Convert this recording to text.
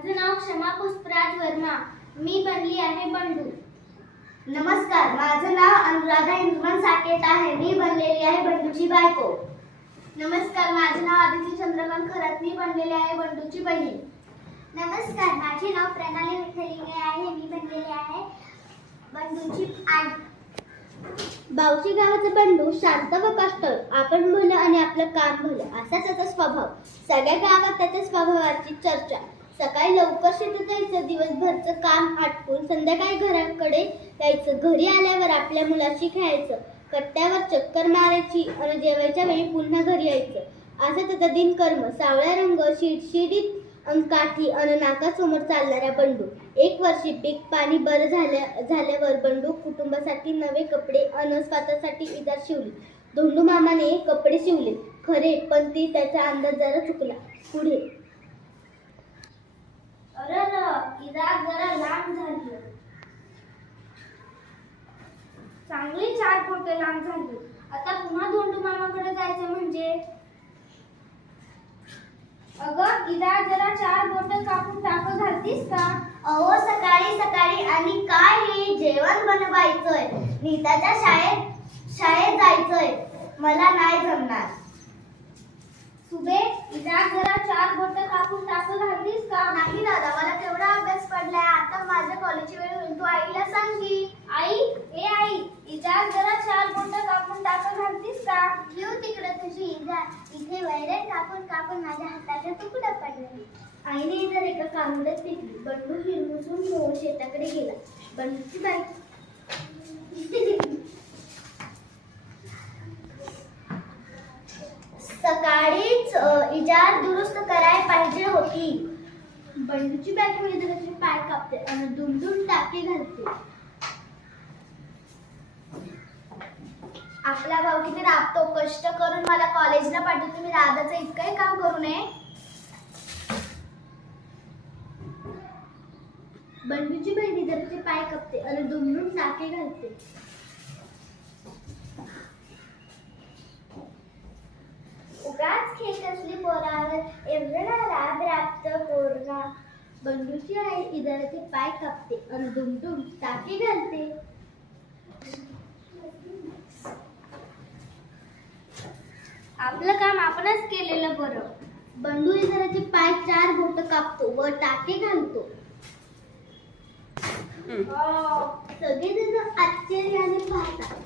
माझं नाव क्षमा पुष्पराज वर्मा. मी बनली आहे बंडू. नमस्कार माझं नाव अनुराधा इंद्रमन साकेत आहे. मी बनलेली आहे बंडूची बायको. नमस्कार माझे नाव आदिती चंद्रकांत खरात. मी बनलेली आहे बंडूची बहीण. नमस्कार माझे नाव प्रणाली विठ्ठलिंगे आहे. मी बनलेली आहे बंडूची आई. बावशी गावाचं बंडू शांत व कष्ट. आपण भलं आणि आपलं काम भलं. असा त्याचा स्वभाव. सगळ्या गावात त्याच्या स्वभावाची चर्चा. सकाळी लवकर शेतात जायचं दिवसभरचं काम आटपून संध्याकाळी घराकडे यायचं. घरी आल्यावर आपल्या मुलाशी खेळायचं. कट्ट्यावर चक्कर मारायची आणि जेवायच्या वेळी पुन्हा घरी यायचं. असं त्याचा दिनकर्म. सावळा रंग शिडशिडीत अन काठी नाकासमोर चालणारा बंडू. एक वर्षी पीक पाणी बरं झाल्या झाल्यावर बंडू कुटुंबासाठी नवे कपडे अन स्वतःसाठी इजार शिवली. धोंडू मामाने कपडे शिवले. खरे पण ती त्याचा अंदाज जरा चुकला. पुढे अरे इजार जरा लांब झाली. चांगली चार पोटे लांब झाली. आता पुन्हा धोंडू मामाकडे जायचं म्हणजे? अगं इदा जरा चार बोट कापून टाकू घालतीस का? अहो सकाळी सकाळी आणि काय हे जेवण बनवायचंय. नीताच्या शाळेत शाळेत जायचंय. मला नाही जमणार. सुबे इदा जरा चार बोट कापून टाकं घाल. दादा मला तेवढा अभ्यास पडलाय. आता माझ्या कॉलेजची वेळ होईल. तू आईला सांग की. आई ए आई इजार जरा चार बोंड कापून टाकं घालतीस का? घेऊ तिकडे तुझी. इजा इथे वैरण कापून कापून माझ्या हाताच्या तुकडं पडले आईने जर एका कांबड्यात पिकली बंडू हिरमुसून घेऊन शेताकडे गेला. बंडूची बाई. सकाळीच इजार दुरुस्त करायला पाहिजे होती. बंडूची बायको इजाराचे पाय कापते आणि दुमदुम टाके घालते. आपला भाऊ किती राबतो कष्ट करून मला कॉलेजला पाठवतो. मी दादाचं इतकंही काम करू नये. बंडूची बहिणी इजाराचे पाय कापते आणि दुमदुम टाके घालते. बंडूची आई इजाराचे पाय कापते आणि दुमदुम टाके घालते. आपलं काम आपणच केलेलं बरं. बंडू इजाराचे पाय चार बोट कापतो व टाके घालतो. सगळेजण आश्चर्याने पाहतात.